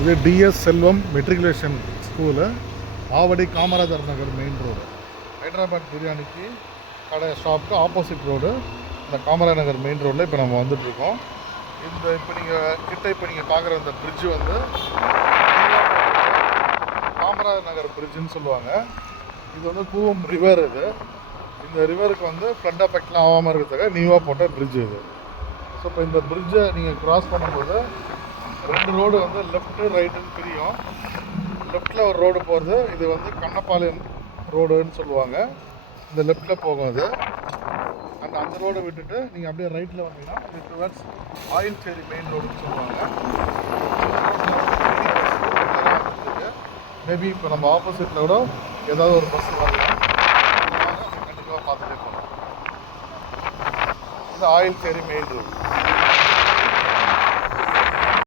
இது டிஎஸ் செல்வம் matriculation school, Avadi Kamarajar Nagar main road. Hyderabad பிரியாணிக்கு கடை ஷாப்புக்கு ஆப்போசிட் ரோடு, இந்த காமராஜர் நகர் மெயின் ரோடில் இப்போ நம்ம வந்துட்டுருக்கோம். இப்போ நீங்கள் பார்க்குற இந்த பிரிட்ஜு வந்து காமராஜர் நகர் பிரிட்ஜுன்னு சொல்லுவாங்க. இது வந்து கூவம் ரிவர். இந்த ரிவருக்கு வந்து ஃப்ளட் எஃபெக்ட்லாம் ஆகாமல் இருக்கிறதுக்காக நியூவாக போட்ட பிரிட்ஜு இது. ஸோ இப்போ இந்த பிரிட்ஜை நீங்கள் க்ராஸ் பண்ணும்போது 2 ரோடு வந்து லெஃப்ட்டு ரைட்டுன்னு பிரியும். லெஃப்ட்டில் ஒரு ரோடு போகிறது, இது வந்து கண்ணப்பாளையம் ரோடுன்னு சொல்லுவாங்க. இந்த லெஃப்ட்டில் போகும் அது. அந்த ரோடை விட்டுட்டு நீங்கள் அப்படியே ரைட்டில் வந்தீங்கன்னா இது டுவர்ட்ஸ் ஆயில் சேரி மெயின் ரோடுன்னு சொல்லுவாங்க. மேபி இப்போ நம்ம ஆப்போசிட்டில் கூட ஏதாவது ஒரு பஸ் வரலாம், கண்டிப்பாக பார்த்துட்டே போகணும். இது ஆயில் சேரி மெயின் ரோடு.